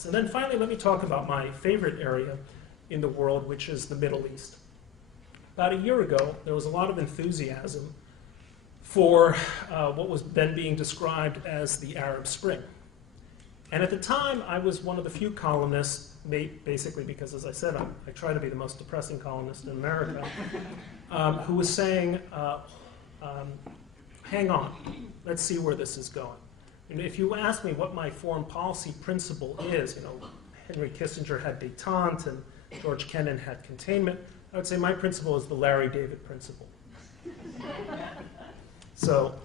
process. And then finally, let me talk about my favorite area in the world, which is the Middle East. About a year ago, there was a lot of enthusiasm for what was then being described as the Arab Spring. And at the time, I was one of the few columnists, basically because, as I said, I try to be the most depressing columnist in America, who was saying, hang on, let's see where this is going. And if you ask me what my foreign policy principle is, Henry Kissinger had détente and George Kennan had containment, I would say my principle is the Larry David principle. So,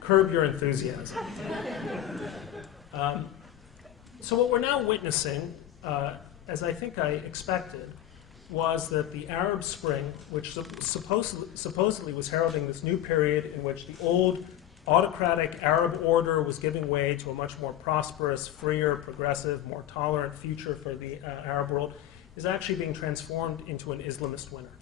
curb your enthusiasm. So what we're now witnessing, as I think I expected, was that the Arab Spring, which supposedly was heralding this new period in which the old autocratic Arab order was giving way to a much more prosperous, freer, progressive, more tolerant future for the Arab world, is actually being transformed into an Islamist winner.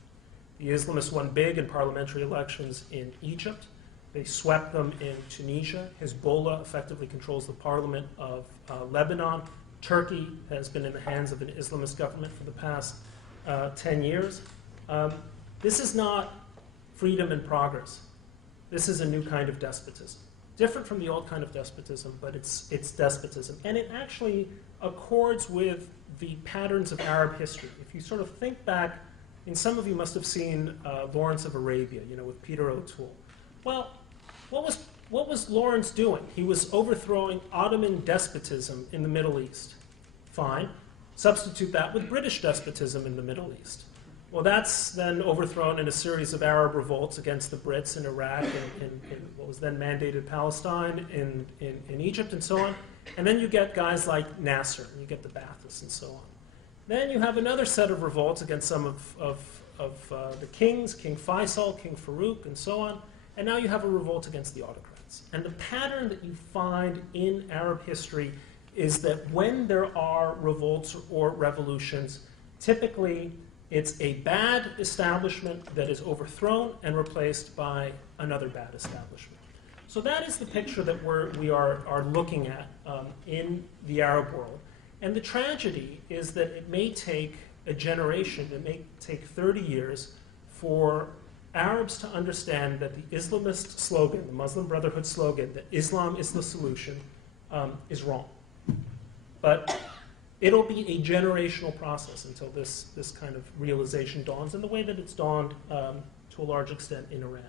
The Islamists won big in parliamentary elections in Egypt. They swept them in Tunisia. Hezbollah effectively controls the parliament of Lebanon. Turkey has been in the hands of an Islamist government for the past 10 years. This is not freedom and progress. This is a new kind of despotism. Different from the old kind of despotism, but it's despotism. And it actually accords with the patterns of Arab history. If you sort of think back, and some of you must have seen Lawrence of Arabia, with Peter O'Toole. Well, what was Lawrence doing? He was overthrowing Ottoman despotism in the Middle East. Fine. Substitute that with British despotism in the Middle East. Well, that's then overthrown in a series of Arab revolts against the Brits in Iraq and what was then mandated Palestine in Egypt and so on. And then you get guys like Nasser, and you get the Baathists and so on. Then you have another set of revolts against some of the kings, King Faisal, King Farouk, and so on. And now you have a revolt against the autocrats. And the pattern that you find in Arab history is that when there are revolts or revolutions, typically it's a bad establishment that is overthrown and replaced by another bad establishment. So that is the picture that we are looking at in the Arab world. And the tragedy is that it may take a generation, it may take 30 years for Arabs to understand that the Islamist slogan, the Muslim Brotherhood slogan, that Islam is the solution, is wrong. But it'll be a generational process until this kind of realization dawns in the way that it's dawned to a large extent in Iran.